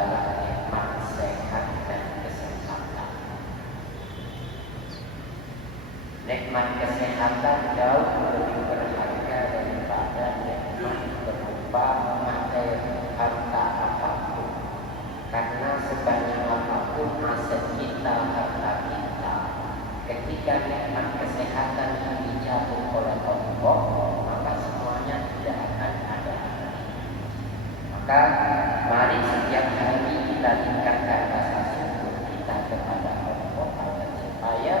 adalah nikmat sehat dan kesehatan. Nikmat kesehatan jauh lebih berharga daripada nikmat berupa materi harta apapun. Karena sebanyak apapun aset kita, harta kita, ketika nikmat kesehatan yang dicabut oleh Allah, maka semuanya tidak akan ada. Maka mari setiap hari kita tingkatkan rasa syukur kita kepada Allah agar supaya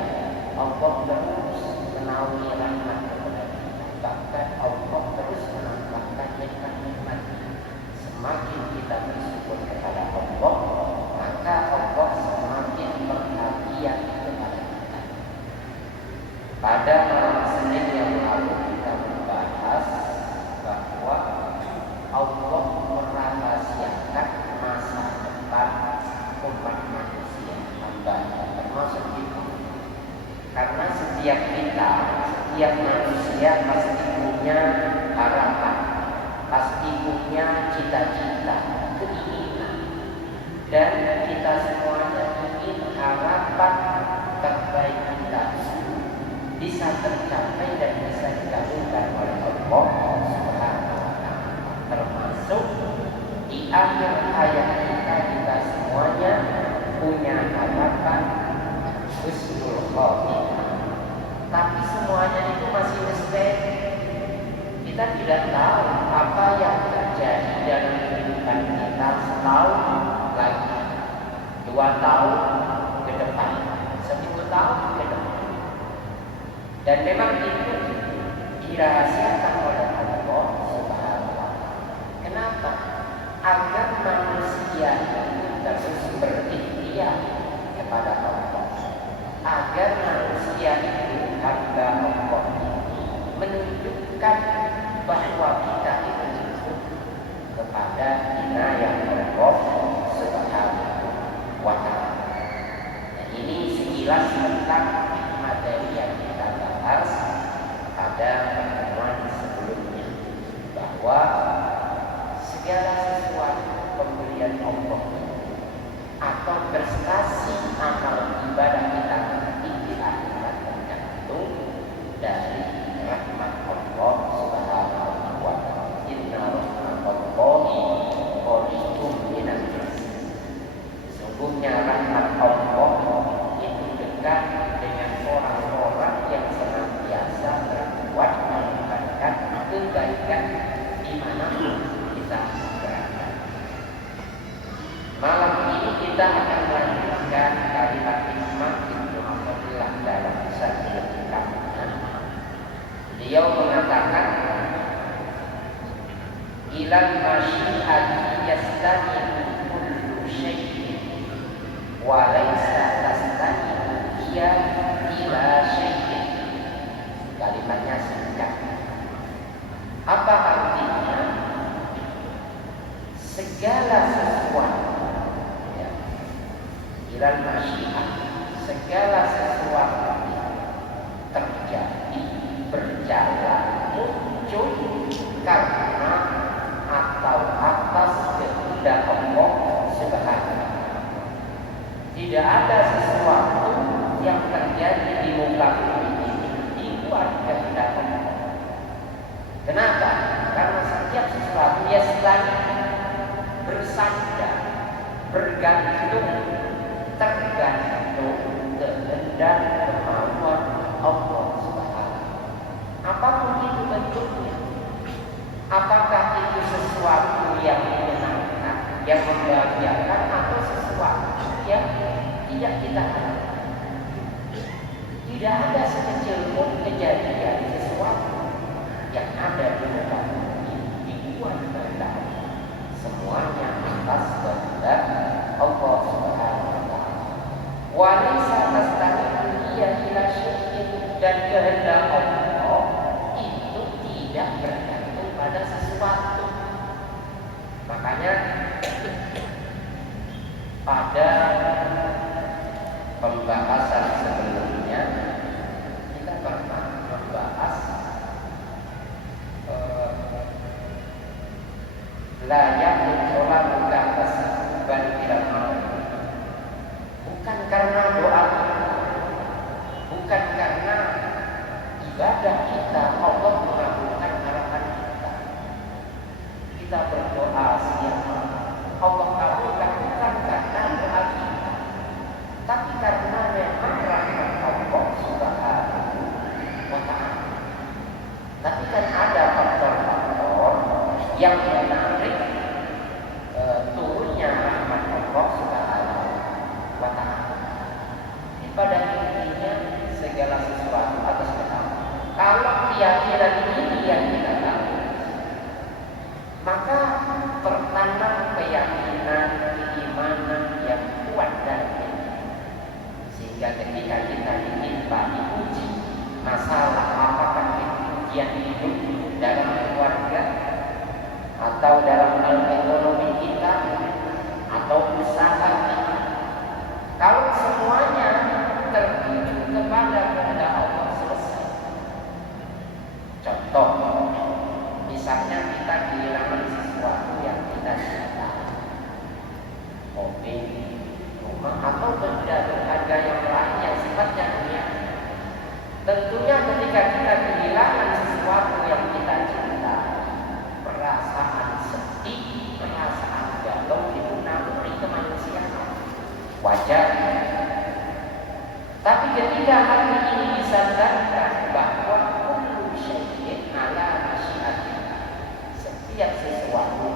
Allah terus menaungi rahmat kepada kita. Bahkan Allah terus menambahkan nikmat-nikmat. Semakin kita bersyukur kepada Allah, maka Allah semakin perhatian kepada kita. Pada malam Senin yang lalu kita membahas bahwa Allah merahasiakan masa depan umat manusia, hambanya, termasuk itu. Karena setiap kita, setiap manusia pasti punya harapan, pasti punya cita-cita, keinginan, dan kita semuanya ingin harapan terbaik kita bisa tercapai dan bisa dikabulkan oleh Allah Subhanahu wa Ta'ala. Termasuk di akhir hayat kita semuanya punya harapan husnul khotimah. Tapi semuanya itu masih misteri. Kita tidak tahu apa yang terjadi dalam kehidupan kita setahun lagi, 2 tahun ke depan, 10 tahun ke depan. Dan memang itu dirahasiakan oleh Allah Subhanahu wa Ta'ala. Kenapa? Agar manusia itu terus berikhtiar kepada Allah, agar manusia itu hamba Allah ini menunjukkan bahwa kita itu cukup kepada inayah Allah Subhanahu wa Ta'ala. Nah, ini sekilas tentang materi yang kita bahas pada pertemuan sebelumnya, bahwa segala sesuatu pemberian Allah atau prestasi amal ibadah kita nanti di akhirat tergantung dari rahmat Allah Subhanahu wa Ta'ala. Inna rahmatallahi qaribun minan nas. Sungguhnya rahmat Allah itu dekat dengan orang-orang yang senantiasa berbuat melakukan kebaikan dimanapun kita berada. Malam ini kita akan melanjutkan kalimat hikmah Ibnu Athaillah dalam Sadrul Kamil. Beliau mengatakan, ilal masyiati yastani'u kullu syai'in wa laysa tastani'u hiya ila syai'in. Kalimatnya singkat. Apa artinya? Segala sesuatu, ya, ilal masyiat, segala sesuatu terjadi, berjalan, muncul karena atau atas kehendak Allah Subhanahu wa Ta'ala. Tidak ada sesuatu yang terjadi di muka bumi ini di luar kehendak Allah. Kenapa? Karena setiap sesuatu bersandar, bergantung, tergantung kehendak kemauan Allah Subhanahu. Apapun itu bentuknya, apakah itu sesuatu yang menyenangkan, yang membahagiakan, atau sesuatu yang tidak kita harapkan. Tidak ada sekecil pun kejadian sesuatu yang ada di muka bumi di luar kehendak. Semuanya atas kehendak Allah Subhanahu wa Ta'ala. Wa laysa tastani'u hiya ila syai'in, dan kehendak Allah itu tidak bergantung pada sesuatu. Makanya pada pembahasan sebelumnya kita pernah membahas layak sholat bukan kesabaran bukan karena ibadah kita Allah mengabulkan harapan kita. Kita berdoa siang Allah kabulkan bukan karena doa kita, tapi karena memang rahmat Allah Subhanahu wa ta'ala. Tapi kan ada faktor-faktor yang menarik turunnya rahmat Allah Subhanahu wa ta'ala. Pada intinya segala sesuatu atas nama. Kalau keyakinan ini yang kita tahu, maka pertanam keyakinan, keimanan yang kuat dan sehingga ketika kita ditimpa diuji masalah apakah ujian hidup dalam keluarga atau dalam hal ekonomi kita atau usaha kita, kalau semuanya tertuju kepada kehendak Allah selesai. Contoh, misalnya kita kehilangan sesuatu yang kita cinta, mobil, rumah atau benda berharga yang lain yang sifatnya dunia. Tentunya ketika kita kehilangan sesuatu yang kita cinta, perasaan sedih, perasaan galau itu naluri kemanusiaan, wajar. Tapi ketika hati ini disadarkan bahwa kullu syai'in ala masyiatillah, setiap sesuatu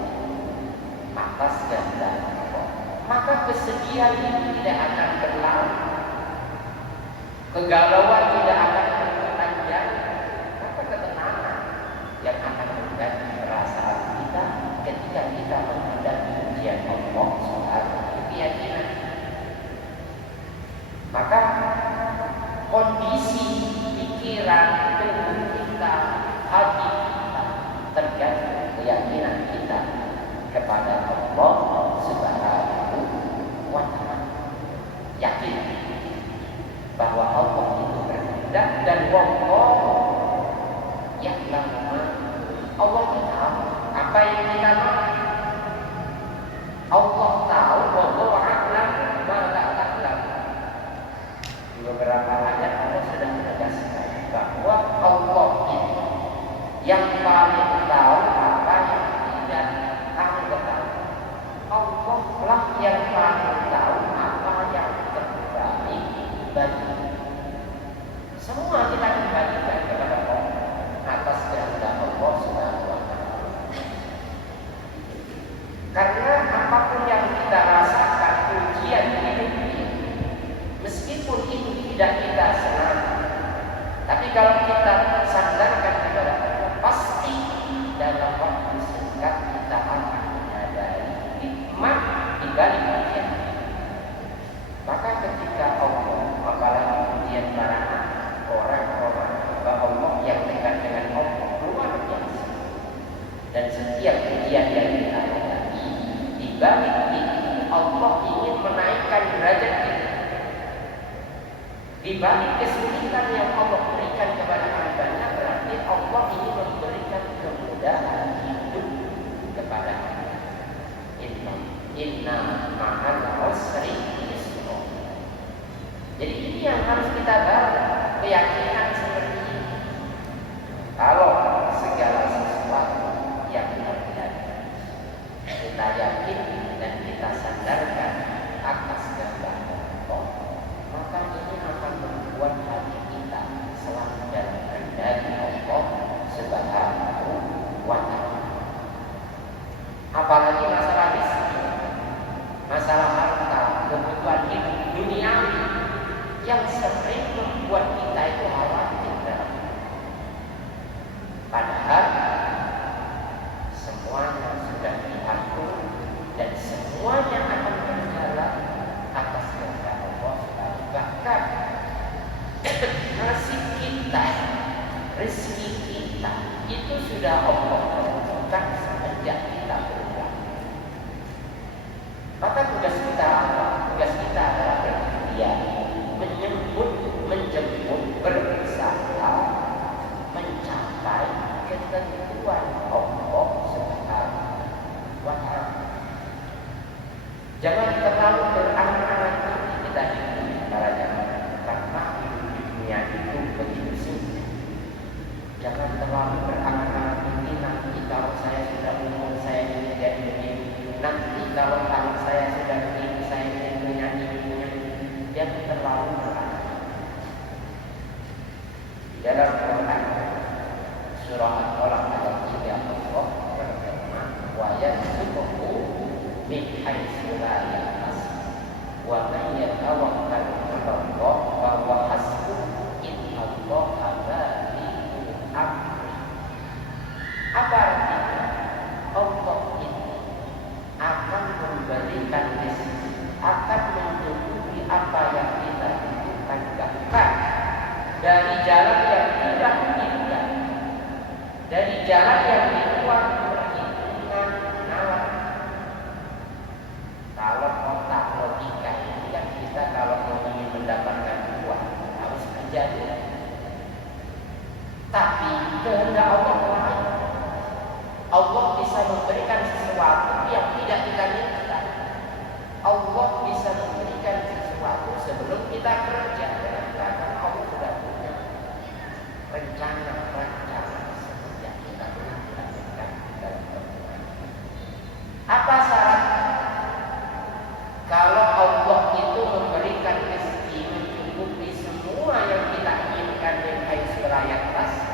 atas kehendak Allah, maka kesedihan itu tidak akan berlalu, kegalauan tidak akan berkepanjangan, maka ketenangan yang akan menjadi perasaan kita ketika kita menghadapi ujian Allah Subhanahu keyakinan. Maka kondisi pikiran, tubuh kita, hati kita tergantung keyakinan kita kepada Allah Subhanahu wa ta'ala. Yakin bahwa Allah itu berkehendak dan Allah ya'lamu ma, Allah tahu apa yang kita mau. Allah tahu bahwa a'lam ma la ta'lam. Beberapa ayat Allah sedang menegaskan bahwa Allah itu yang paling tahu apa yang tidak kamu ketahui. Allah lah yang paling tahu apa yang terbaik bagi semua. Kita kembalikan kepada Allah atas kehendak Allah Subhanahu wa ta'ala. Karena apapun yang kita rasakan ujian hidup ini, meskipun itu tidak kita senang, tapi kalau kita sandarkan kepada Allah, pasti dalam waktu singkat kita akan menyadari hikmah di balik ujian. Maka ketika Allah, apalagi ujian para orang-orang hamba Allah yang dekat dengan Allah luar biasa, dan setiap ujian yang kita hadapi, di balik itu Allah ingin menaikkan derajat kita. Di balik kesulitan yang Allah berikan kepada hambanya, berarti Allah ingin memberikan kemudahan hidup kepada hamba. Inna ma'al usri yusra. Jadi ini yang harus kita bangun, keyakinan seperti ini. Kalau segala sesuatu yang terjadi kita yakin dan kita sandarkan atas kehendak Allah, maka ini akan membuat hati kita selalu dalam kendali Allah Subhanahu wa ta'ala. Apalagi masalah rezeki, masalah harta, kebutuhan hidup duniawi yang sering membuat kita itu khawatir dalam hidup. Padahal semuanya sudah diatur dan semuanya akan berjalan atas kehendak Allah. Bahkan nasib kita, rezeki kita itu sudah Allah tentukan sejak kita berulang. Maka tugas kita apa? Tugas kita adalah berikhtiar, menjemput, berusaha mencapai ketentuan Allah Subhanahu wa ta'ala. Jangan terlalu berangan-angan kita hidup para jamaah, karena hidup di dunia Jangan terlalu berangan-angan ini, nanti kalau saya sudah umur saya ini jadi begini, nanti kalau tahun saya sudah begini saya ingin menyanyi. Jangan terlalu berangan. Di dalam Quran surah Al-Qalaq ayat 3 Allah berfirman, wa yarzuquhu min haitsu la yahtasib wa man yatawakkal 'ala Allah fa huwa hasbuh innallaha balighu amri. Apa artinya? Allah itu akan memberikan rezeki, akan mencukupi apa yang kita butuhkan, bahkan dari jalan yang tidak diinginkan, dari jalan yang dibuat perhitungan nalar. Kalau otak logika ini kan kita kalau ingin mendapatkan uang harus kerja dulu. Tapi kehendak Allah lain. Allah bisa memberikan sesuatu yang tidak kita minta. Allah bisa memberikan sesuatu sebelum kita kerja. Karena Allah sudah punya rencana yang kita lakukan dalam Al-Quran. Apa syaratnya? Kalau Allah itu memberikan rezeki mencukupi semua yang kita inginkan dan haitsu la yahtasib,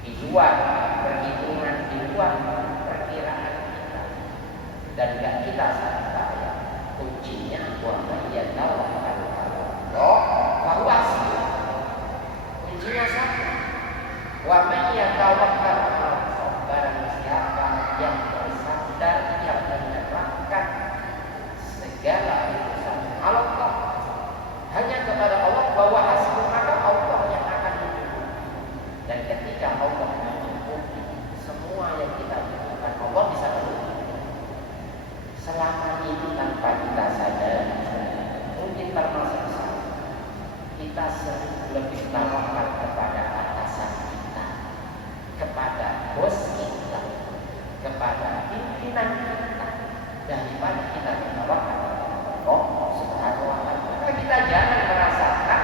di luar perhitungan, di luar perkiraan kita, dan tidak kita sangka, ya, kuncinya wa man yatawakkal 'ala Allah fa huwa hasbuh. Kuncinya satu, wa man yatawakkal 'ala Allah, barang siapa yang bersandar, yang menyerahkan segala urusan Allah hanya kepada Allah, bahwa hasbuh, maka Allah yang akan mencukupi. Dan ketika Allah mencukupi semua yang kita butuhkan, Allah bisa menutupi. Selama ini tanpa kita sadar, mungkin termasuk saya, kita sering lebih tawakal kepada atasan kita, kepada bos kita, kepada pimpinan kita, daripada kita bertawakal kepada Allah Subhanahu wa Ta'ala. Maka kita jangan merasakan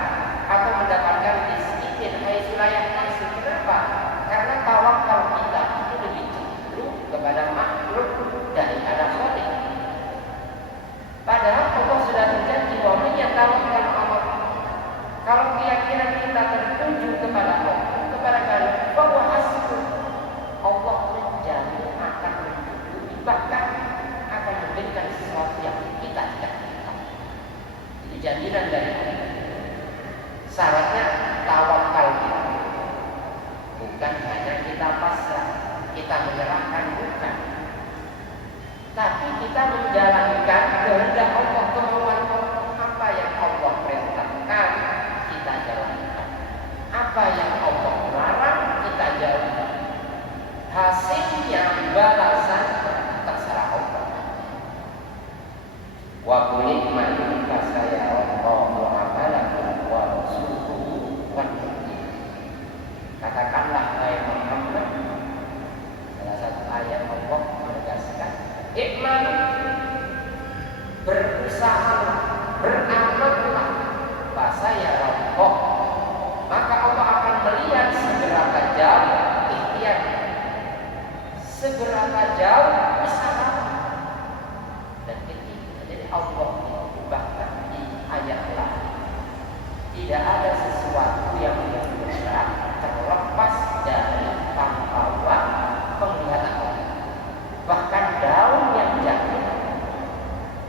atau mendapatkan rezeki min haitsu la yahtasib. Kenapa? Karena tawakal kita itu lebih cenderung kepada makhluk daripada Khaliq. Padahal Allah sudah berjanji bahwa yang tawakkal Allah. Kalau keyakinan kita tertuju kepada Allah, kepada Khaliq, bahwa hasbuh, Allah menjamin akan mencukupi, bahkan akan memberikan sesuatu yang kita tidak inginkan. Itu jaminan dari Allah. Syaratnya tawakal kita, bukan hanya kita pasrah, kita menyerahkan, bukan, tapi kita menjalankan kehendak Allah, kemauan Allah. Apa yang Allah perintahkan kita jalankan, apa yang Allah larang kita jauhkan. Hasilnya balasan terserah Allah. Wa qul man fasayara Allahu amalakum wa rasuluhu wan mu'minun. Katakanlah hai Muhammad, salah satu ayat Allah menegaskan, ikmal, berusaha, beramallah, fasayara Allah, maka Allah akan melihat seberapa jauh ikhtiar, seberapa jauh usaha. Dan ketika jadi Allah itu bahkan di ayat lain tidak ada sesuatu yang berat terlepas dari pantauan penglihatan Allah. Bahkan daun yang jatuh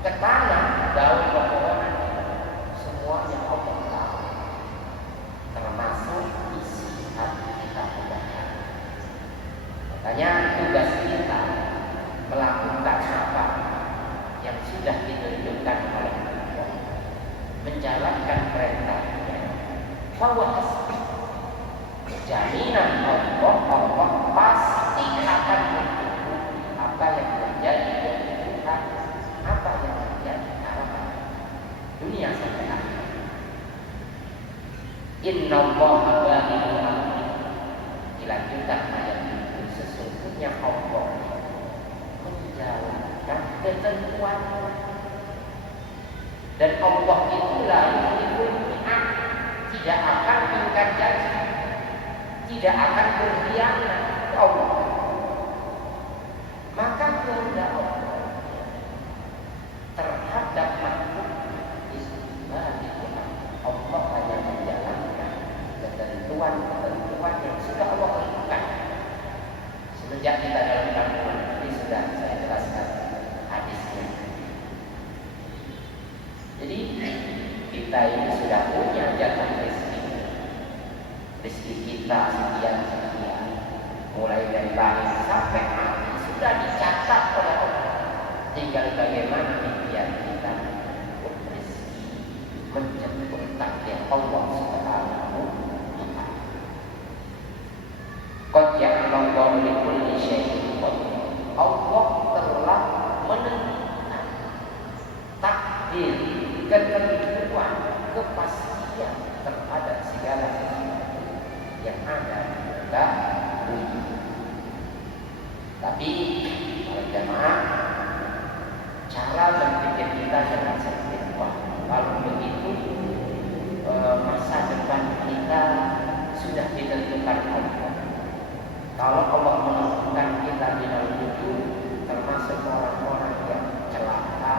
ke tanah, daun pepohonan, semuanya Allah tahu, termasuk isi hati kita mudah-mudahan. Makanya tugas kita melakukan apa yang sudah ditunjukkan oleh Allah, menjalankan perintahnya, bahwa jaminan Allah pasti akan mencukupi apa yang menjadi kebutuhan, apa yang menjadi harapan dunia sampai akhir. Innallaha balighu amri. Dilanjutkan ayat itu, sesungguhnya Allah menjalankan ketentuan dan Allah itulah yang tidak akan ingkar janji. tidak akan berkhianat Allah. Maka kehendak Allah terhadap makhluk istimewa Allah hanya menjalankan ketentuan-ketentuan yang sudah Allah tentukan. Semenjak kita dalam kandungan ini sudah saya jelaskan hadisnya. Jadi kita ini sudah punya jatah rezeki. Rezeki kita sekian-sekian, mulai dari lahir sampai mati sudah dicatat oleh Allah. Tinggal bagaimana impian kita untuk rezeki menjemput takdir Allah Subhanahu wa taala. Qad ja'alallahu li kulli syai'in qadar. Allah telah menentukan takdir, ketentuan, kepastian terhadap segala sesuatu yang ada di muka bumi. Tapi para jamaah, cara berpikir kita jangan seperti itu. Kalau begitu masa depan kita sudah ditentukan Allah. Kalau Allah menentukan kita di dalam hidup, termasuk orang-orang yang celaka,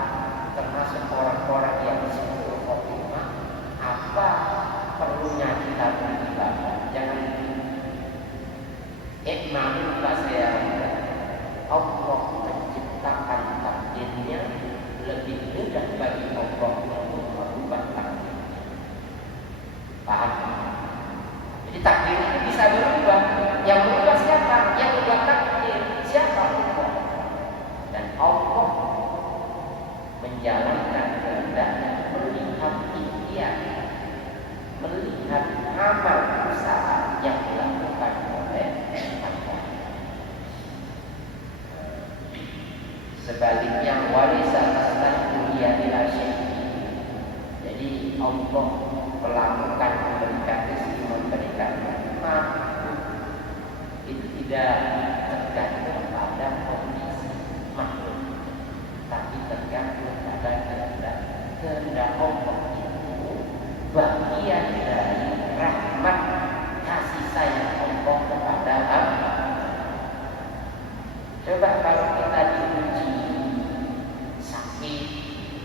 termasuk orang-orang yang suul khotimah, apa perlunya kita beribadah? Jangan ikmanin pasaya. Allah menciptakan takdirnya, lebih mudah bagi Allah untuk merubah takdir. Paham? Jadi takdir itu bisa berubah. Yang berubah siapa? Yang berubah takdir siapa? Allah. Dan Allah menjalankan kehendaknya, melihat ikhtiar, melihat amal usaha yang dilakukan oleh Allah. Sebaliknya walisa aslan dunia ila syai'in. Jadi Allah melakukan memberikan rezeki, memberikan makhluk itu tidak tergantung pada kondisi makhluk, tapi tergantung pada kehendak Allah. Itu bagian dari rahmat kasih sayang Allah kepada hamba. Coba kalau kita diuji sakit,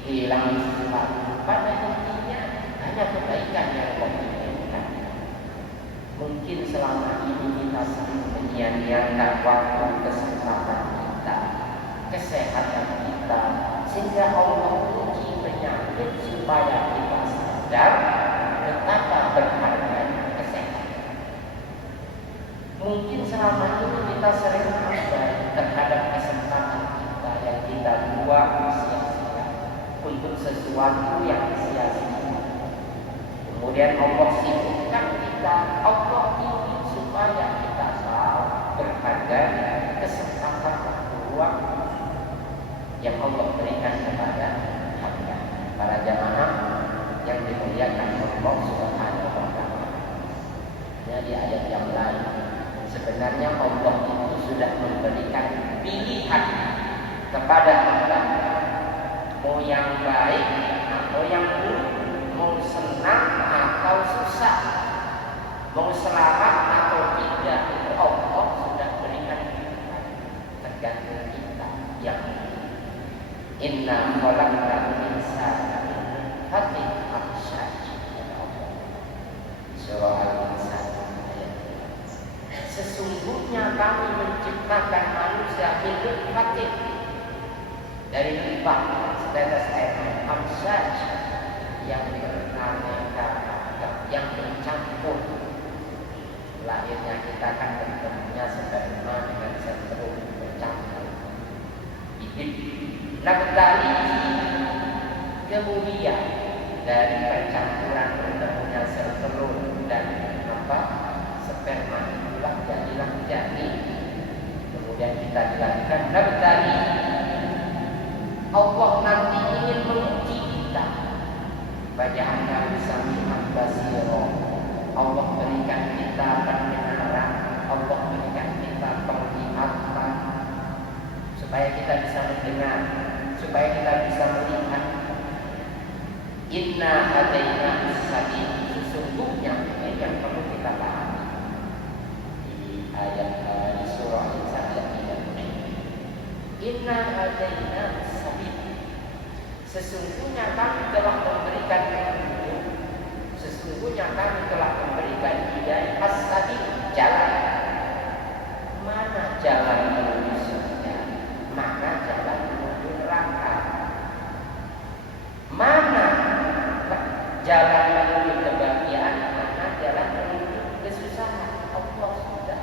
hilang sesuatu, pada intinya hanya kebaikan yang Allah inginkan. Mungkin selama ini kita sering menyia-nyiakan waktu, kesempatan kita, kesehatan kita, sehingga Allah uji penyakit supaya kita sadar betapa berharganya kesehatan. Mungkin selama ini kita sering abai terhadap kesempatan kita yang kita buang sia-sia untuk sesuatu yang sia-sia. Kemudian Allah sibukkan kita, Allah ingin supaya kita tahu berharga kesempatan ruang yang Allah berikan kepada hamba. Para jamaah yang dimuliakan Allah Subhanahu wa taala. Di ayat yang lain, sebenarnya Allah itu sudah memberikan pilihan kepada hamba, mau yang baik atau yang buruk, mau senang atau susah, mau selamat atau tidak, itu Allah sudah berikan pilihan, tergantung kita yang inna khalaqnal insana min nutfatin amsyajin. Surah Al-Insan ayat 2. Sesungguhnya kami menciptakan manusia min nutfatin, dari nutfah, setetes air amsyaj, yang beraneka ragam, yang bercampur. Lahirnya kita kan bertemunya sperma dengan setrum bercampur. Nabtali, kemudian dari percampuran bertemunya sel telur dan sperma itulah jadilah janin. Kemudian kita dilakukan nabtali. Allah nanti ingin menguji kita. Bajahana sami'an basiro. Allah berikan kita pendengaran, Allah berikan kita penglihatan, supaya kita bisa mendengar, supaya kita bisa melihat. Inna hadaina sabil, sesungguhnya ini yang perlu kita pahami. Inna hadaina sabil. Sesungguhnya kami telah memberikan petunjuk. Sesungguhnya kami telah memberikan hidayah as-sabil, jalan. Mana jalan menuju surga? Mana jalan menuju neraka? Mana jalan menuju kebahagiaan? Mana jalan menuju kesusahan? Allah sudah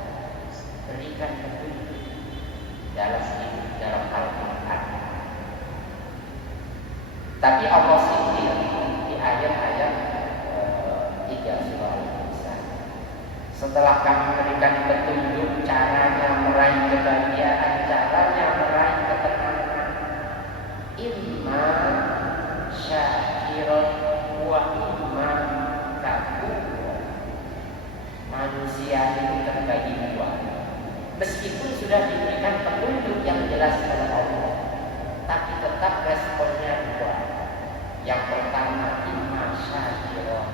berikan petunjuk dalam Al-Quran. Tapi Allah sindir di ayat-ayat 3 surah Al-Nisa. Setelah kami berikan petunjuk caranya meraih kebahagiaan, caranya meraih ketenangan, imma syakiron wa imma kafur. Manusia itu terbagi dua. Meskipun sudah diberikan petunjuk yang jelas oleh Allah, tapi tetap responnya dua. Yang pertama, imma syakiron.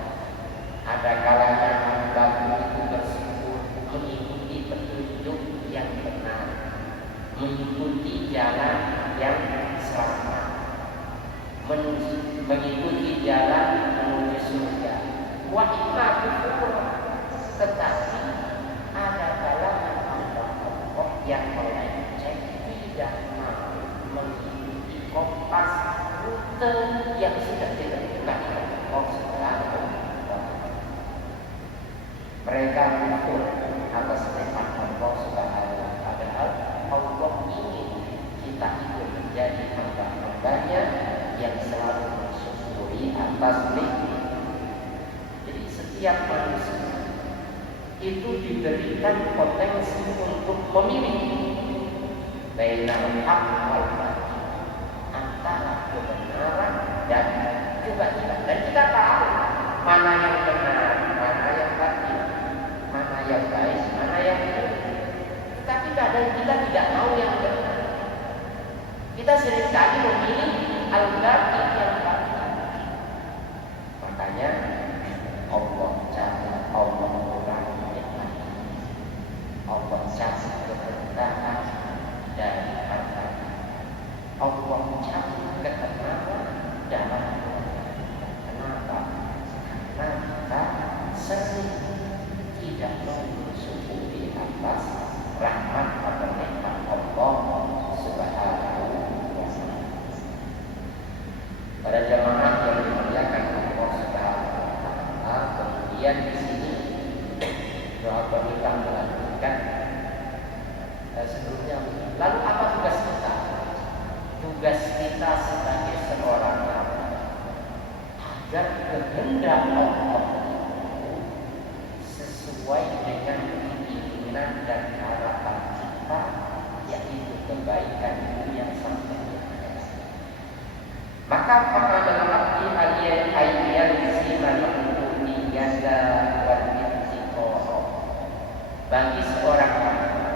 Ada kalanya hamba itu bersyukur, mengikuti petunjuk yang benar, mengikuti jalan yang selamat, mengikuti jalan menuju surga. Wa imma kufur. Tetapi ada kalanya hamba Allah yang melenceng, tidak mau mengikuti kompas rute yang sudah ditentukan oleh Allah Subhanahu wa Ta'ala. Mereka kufur atas nikmat Allah Subhanahu wa Ta'ala. Padahal Allah ingin kita itu menjadi hamba-hambanya yang selalu mensyukuri atas nikmat. Jadi setiap manusia itu diberikan potensi untuk memilih bainal haq wal batil, antara kebenaran dan kebatilan. Dan kita tahu mana yang benar, mana yang batil, mana yang baik, mana yang buruk. Tapi kadang kita tidak tahu yang benar. Kita seringkali memilih al-batil yang batil. Makanya Allah cari, Allah kurangi nikmat, Allah cari keberkahan dari harta, Allah cari ketenangan dalam kehidupan. Kenapa? Karena kita sering tidak mau bersyukuri atas rahmat atau nikmat Allah Subhanahu wa Ta'ala. Para jamaah yang dimuliakan Allah Subhanahu wa Ta'ala, kemudian di sini doa kita melanjutkan sebelumnya. Lalu apa tugas kita? Tugas kita sebagai seorang hamba agar kehendak Allah sesuai dengan keinginan dan harapan kita, yaitu kebaikan dunia sampai akhirat. Maka dalam arti ayat siman ganda wal intiqara, bagi seorang hamba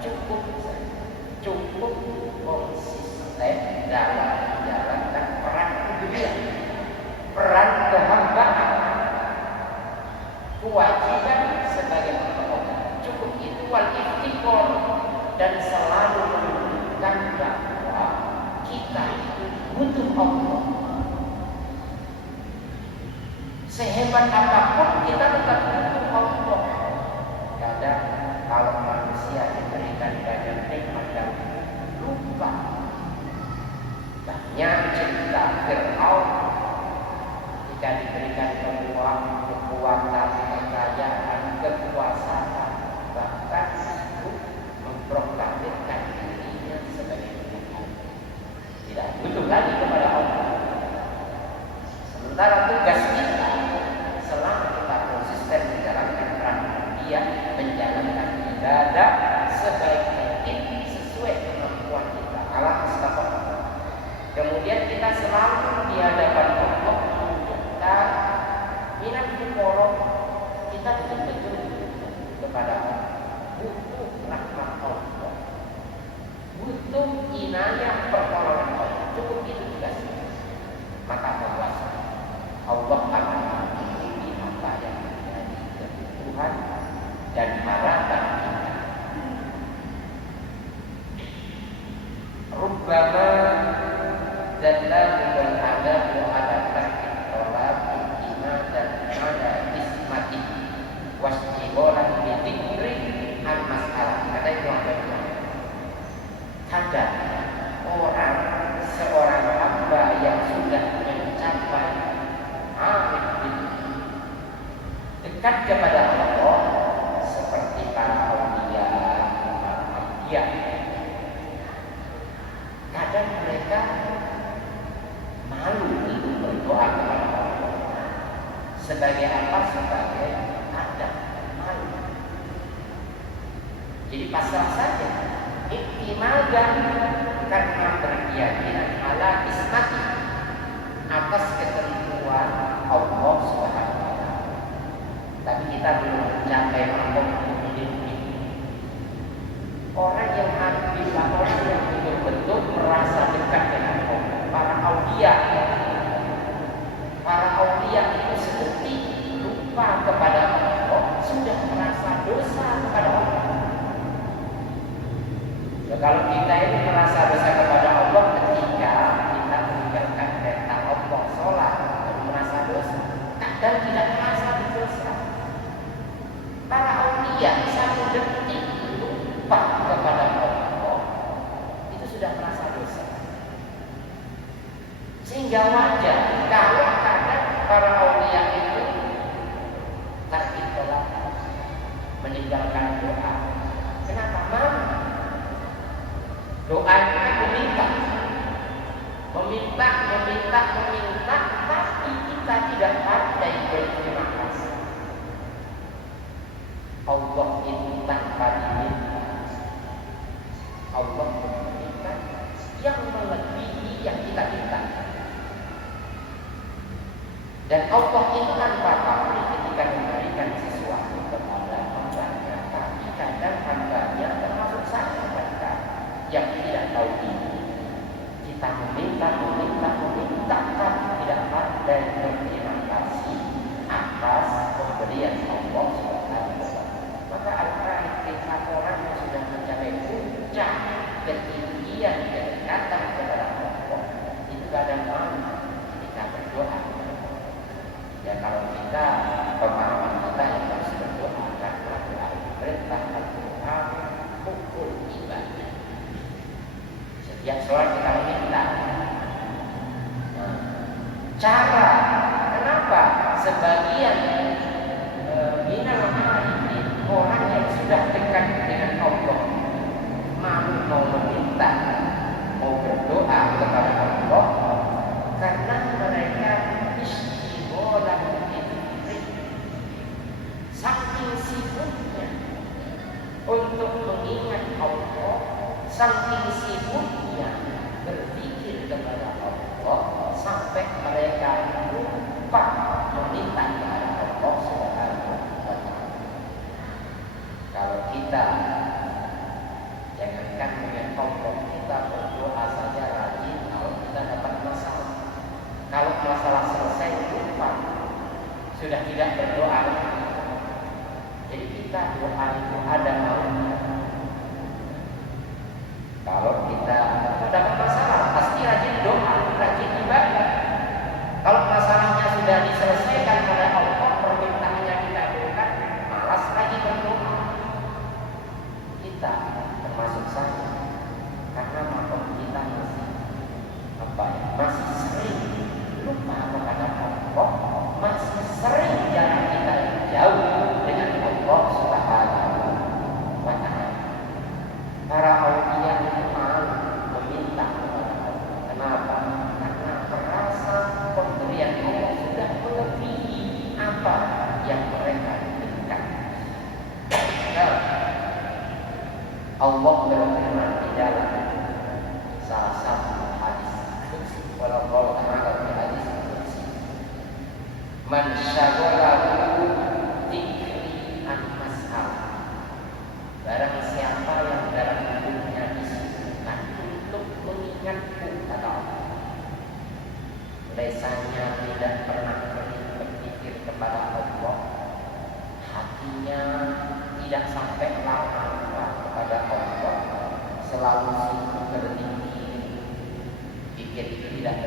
cukup konsisten dalam menjalankan peran dunia, peran kehambaan, kewajiban sebagai hamba. Cukup itu wal intiqara, dan selalu menunjukkan bahwa kita itu butuh Allah. Sehebat apapun kita tetap butuh Allah. Kadang kalau manusia diberikan banyak nikmat dan lupa, banyak cerita Fir'aun jika diberikan kekuatan, kekayaan, kekuasaan, bahkan itu memproklamirkan dirinya sebagai Tuhan. Tidak butuh lagi kepada Allah. Sementara tugas kita selama kita konsisten menjalankan peran dia, menjalankan ibadah sebaik mungkin sesuai kemampuan kita. Alhamdulillah. Kemudian kita selalu di hadapan Allah menunjukkan minat fuqara, kita betul-betul kepada Allah, butuh rahmat Allah, butuh inayah pertolongan Allah. Cukup itu tugasnya. Maka Allah akan mengikuti apa yang menjadi kebutuhan dan harapan kita. rubbama dallahumul adabu ala tarkib tolab dan ala ismati wasjibolan bidikri an masalah. Kata itu apa? Kadang orang seorang hamba yang sudah mencapai arif dekat kepada Allah seperti para aulia, dia kadang mereka malu untuk berdoa kepada Allah. Sebagai apa? Sebagai adab, malu. Jadi pasrah saja. Iktimadan karena berkeyakinan ala ismati atas ketentuan Allah Subhanahu wa taala. Tapi kita belum mencapai mampu ini. Orang yang arif, orang yang betul-betul merasa dekat dengan Allah, para aulia itu seperti lupa kepada Allah, sudah merasa dosa kepada Allah. Ya, kalau kita ini merasa dosa kepada Allah ketika kita meninggalkan perintah Allah, sholat, baru merasa dosa. Kadang tidak merasa dosa. Para aulia satu detik lupa kepada Allah, itu sudah merasa dosa. Sehingga wajar kalau kadang para aulia itu tarkib tolak, meninggalkan doa. Kenapa? Doanya meminta, tapi kita tidak pandai berterima kasih. Allah itu tanpa diminta, Allah meminta yang melebihi yang kita minta. Dan Allah itu tanpa pamrih ketika memberikan sesuatu kepada hambanya. Tapi kadang hambanya termasuk saya yang tidak tahu ini. Kita meminta, tapi tidak pandai berterima kasih atas pemberian Allah SWT. Maka al-Qur'an kita orang yang sudah mencapai puncak ketinggian kedekatan kepada Allah itu kadang malu kita berdoa. Ya kalau kita pemahaman kita yang harus berdoa karena doa perintah Al-Quran pukul ibadah. Setiap sholat kita meminta. Cara kenapa sebagian minal arifin orang yang sudah dekat dengan Allah mau meminta, mau berdoa kepada Allah karena mereka istiqolah saking sibuknya untuk mengingat Allah, saking sibuknya berpikir kepada Allah sampai mereka lupa meminta kepada Allah Subhanahu wa taala. Kalau kita jangankan dengan Allah, kita berdoa saja rajin kalau kita dapat masalah. Kalau masalah selesai lupa, sudah tidak berdoa. Jadi kita doa itu ada maunya. Kalau kita dapat masalah, pasti rajin doa, rajin ibadah. Kalau masalahnya sudah diselesaikan oleh Allah, permintaannya kita berikan, malas lagi berdoa. Kita termasuk saya, karena makom kita masih sering lupa kepada Allah, masih sering jalan kita jauh dengan Allah Subhanahu wa taala. Para aulia itu malu meminta kepada Allah. Kenapa? Karena merasa pemberian Allah sudah melebihi apa yang mereka inginkan. Allah berfirman di dalam salah satu hadis qudsi, walau ta'ala di hadis qudsi, man syaghalahu dzikri an mas'al, barang siapa yang dalam hidupnya disibukkan untuk mengingatku kata Allah, lisannya tidak pernah berpikir kepada Allah, hatinya tidak sampai lama kepada Allah, selalu sibuk berzikir, Zikir itu tidak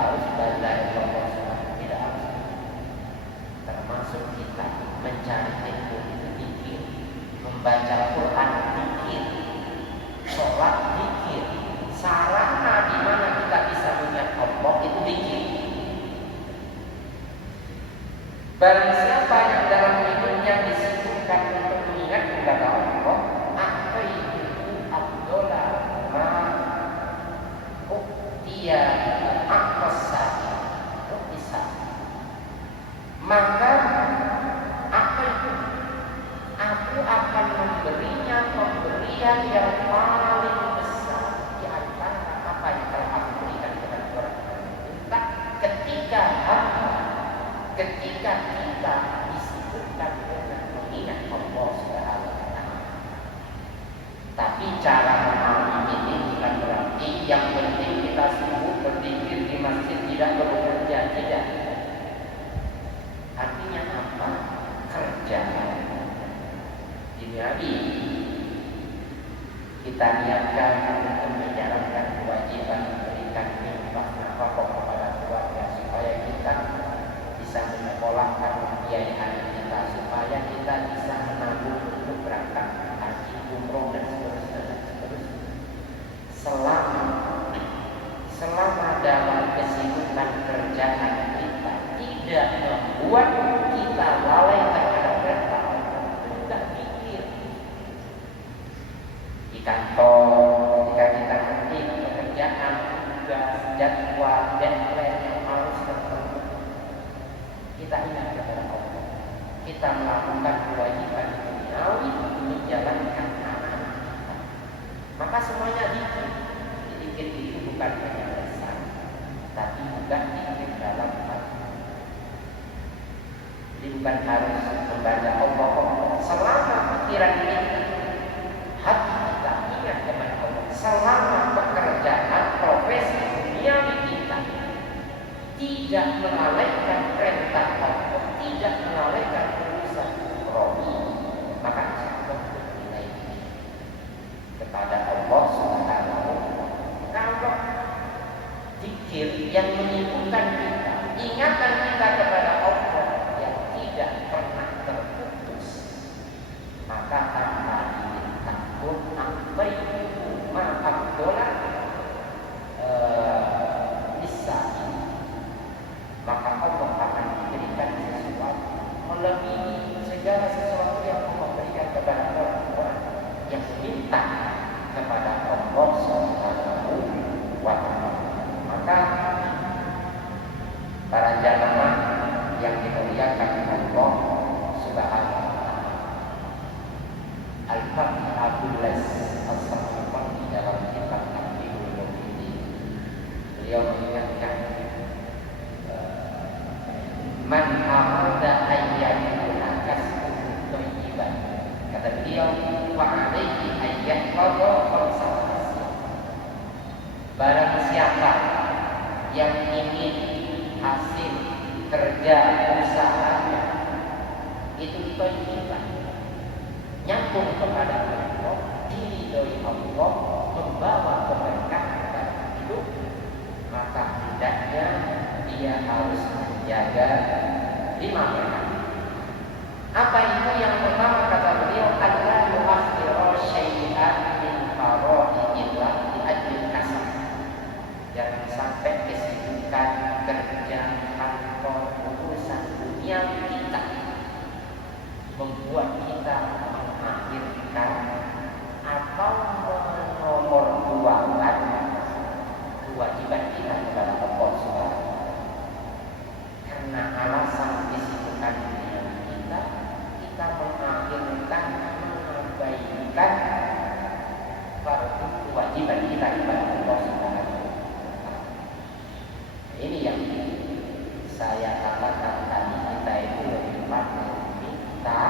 harus baca Allah, tidak harus. Termasuk kita mencari ilmu itu zikir, membaca Quran zikir, sholat zikir. Sarana di mana kita bisa mengingat Allah itu zikir. Barang siapa yang dalam hidupnya disibukkan untuk mengingat kepada Allah, apa itu Abdullah dia bisa, maka apa itu? Aku akan memberinya pemberian yang paling besar di antara apa yang telah aku berikan kepada orang. Entah ketika kita disibukkan dengan mengingat Allah Subhanahu wa Ta'ala. Tapi cara memahami ini bukan berarti yang penting kita sibuk berzikir di masjid tidak bekerja, tidak. Artinya apa? Kerja. Jadi kita niatkan untuk menjalankan kewajiban memberikan infak nafkah kepada keluarga supaya kita bisa menyekolahkan pembiayaan kita, supaya kita bisa menabung untuk berangkat haji, umroh dan seterusnya. Selama dalam kesibukan kerjaan kita tidak membuat kita lalai terhadap perintah Allah, tidak pikir di kantor ketika kita ngerti pekerjaan, tugas, jadwal, deadline yang harus terpenuhi, kita ingat kepada Allah. Kita melakukan kewajiban duniawi untuk menjalankan amanah kita. Maka semuanya zikir itu bukan hanya lisan, tapi juga zikir dalam hati. Jadi bukan harus membaca Allah. Selama pikiran kita, hati kita ingat kepada Allah. Selama pekerjaan, profesi duniawi kita tidak melalaikan perintah Allah, tidak melalaikan urusan rohi, maka Allah bernilai kepada Allah Subhanahu. Kalau zikir yang menyibukkan kita, ingatan kita kepada Allah yang tidak pernah terputus, maka tanpa takut akbaitu ma'abdola bisa, maka Allah akan memberikan sesuatu melebihi segala sesuatu yang Allah berikan kepada orang-orang yang minta kepada Allah Subhanahu wa Ta'ala. Maka para jamaah yang dimuliakan Allah Subhanahu wa Ta'ala, Al-Fatih Abdul As-Sam'an di dalam kitab Al-Bidul Mufidi, beliau mengingatkan man arada ayyakuna kasbuhu thayyiban, kata beliau, wa alaihi ayyahfadha khamsah. Barang siapa yang ingin hasil kerja usahanya itu thayyiban, nyambung kepada Allah, diridhoi Allah, membawa keberkahan dalam hidup, maka hendaknya dia harus menjaga 5 perkara. Apa itu? Yang pertama kata beliau, Allah yu'akhiru syai'an min faraidillah li ajli kasab. Jangan sampai kesibukan kerja, kantor, urusan dunia kita membuat kita mengakhirkan atau menomorduakan kewajiban kita kepada Allah Subhanahu. Karena alasan kesibukan dunia kita mengakhirkan, mengabaikan fardu kewajiban kita kepada Allah Subhanahu. Ini yang saya katakan tadi, kita itu lebih banyak minta,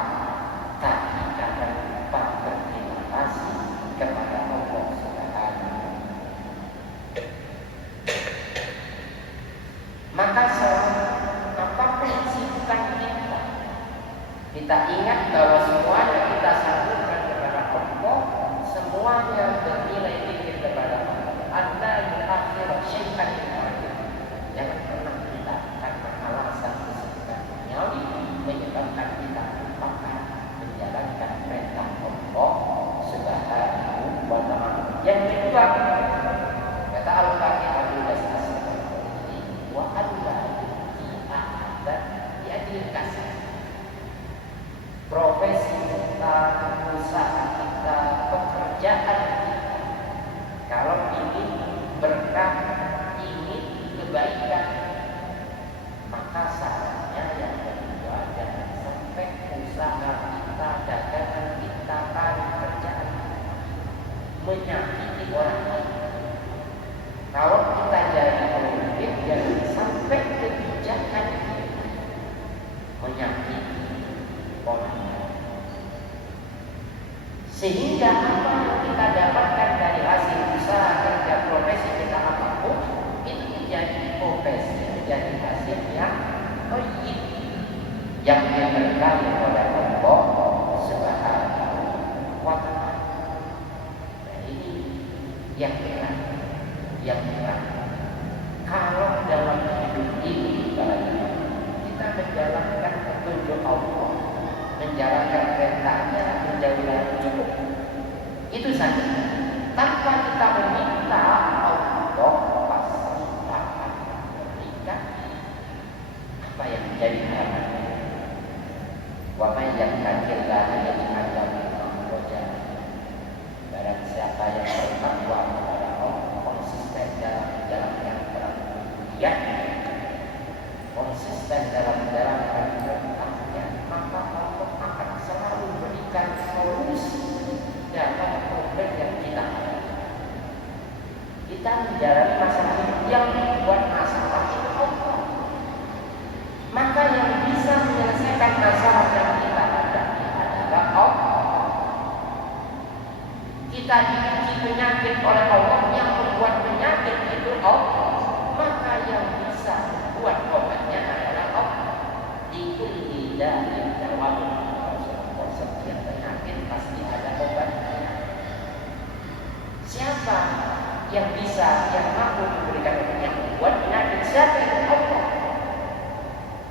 tapi jangan lupa berterima kasih kepada Allah Subhanahu. Maka apapun kesibukan kita ingat bahwa semuanya kita sambungkan kepada Allah, semuanya bernilai zikir kepada Allah. Anda akhirah syai'an min akhir. Jangan pernah kita karena alasan kesulitan duniawi menyebabkan kita lupakan menjalankan perintah Allah Subhanahu wa ta'ala. Yang kedua, kata Al-Fatihah wa Allah dan diadil kasih. Profesi kita, usaha kita, pekerjaan kita, kalau ingin berkah, ingin kebaikan, maka sarannya yang kedua jangan sampai usaha kita, dagangan kita, pekerjaan menyakiti orang lain. Kalau kita jadi pemimpin, jangan sampai kebijakan menyakiti orang lain. Sehingga apa yang kita dapatkan dari hasil usaha kerja profesi kita apapun, itu menjadi profesi, menjadi hasil yang baik, yang diberkahi oleh Allah Subhanahu wa ta'ala. Nah, ini yang benar. Yang benar, kalau dalam hidup ini kita menjalankan petunjuk Allah, menjalankan perintahnya, menjauhi cukup, itu saja. Tanpa kita meminta, Allah pasti akan memberikan apa yang menjadi harapannya. Wa may yattaqillaha yaj'al lahu makhraja. Barang siapa yang bertakwa kepada Allah, konsisten dalam menjalankan perintahnya, konsisten dalam menjalankan perintahnya, maka Allah akan selalu berikan solusi dalam problem yang kita hadapi. Kita menjalani masalah yang membuat masalah itu Allah. Maka yang bisa menyelesaikan masalah yang kita hadapi adalah Allah. Kita diuji penyakit oleh Allah, yang membuat penyakit itu Allah. Maka yang bisa membuat obatnya adalah Allah. Dikulli da'in dawa'un. Setiap penyakit pasti ada obatnya. Siapa yang bisa, yang mampu memberikan obat yang membuat penyakit? Siapa itu? Allah.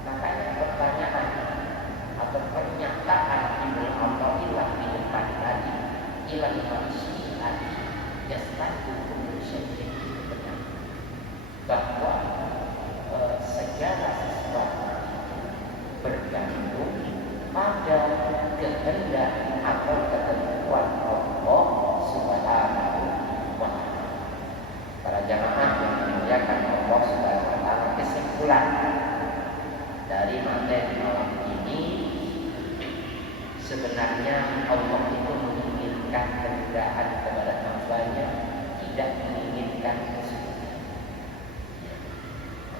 Makanya pertanyaan atau pernyataan Ibnu Athaillah di depan tadi, ilal masyiat yastatu kullu syai'in, benar bahwa segala sesuatu bergantung pada kehendak atau ketentuan Allah Subhanahu wa ta'ala. Para jamaah yang dimuliakan Allah Subhanahu wa ta'ala, kesimpulan dari materi malam ini, sebenarnya Allah itu menginginkan kemudahan kepada hambanya, tidak menginginkan kesulitan.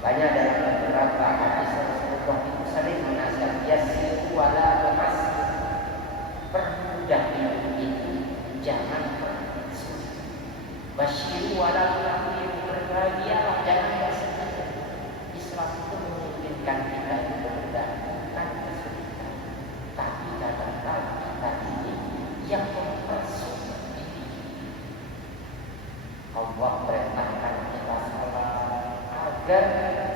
Makanya dalam beberapa hadis Rasulullah itu sering menasihat yasir wala tu'assir. Permudah hidup itu, jangan persulit. Basyiru wala tu'assir, berbahagialah, jangan bersedih. Islam itu menginginkan kita itu kemudahan, bukan kesulitan. Tapi kata-kata kita ini yang mempersulit ini. Allah perintahkan kita sholat agar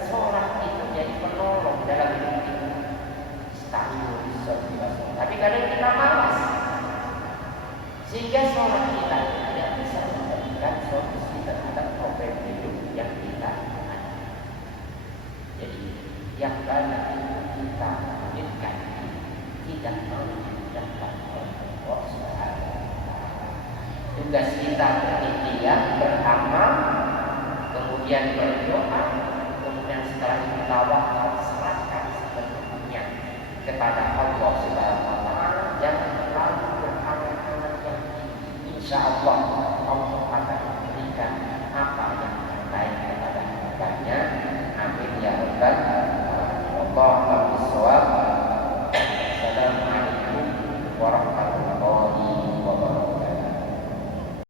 sholat itu jadi penolong dalam hidup kita. Tapi kadang kita malas, sehingga sholat kita tidak bisa memberikan solusi terhadap problem hidup yang kita hadapi. Jadi yang banyak itu kita inginkan tidak mau didapatkan oleh Allah Subhanahu wa ta'ala. Tugas kita berikhtiar, beramal, kemudian berdoa, kemudian setelah itu tawakal, serahkan sepenuhnya kepada Allah Subhanahu wa ta'ala. Jangan terlalu berangan-angan yang tinggi. Insya Allah Allah akan memberikan apa yang terbaik kepada hambanya.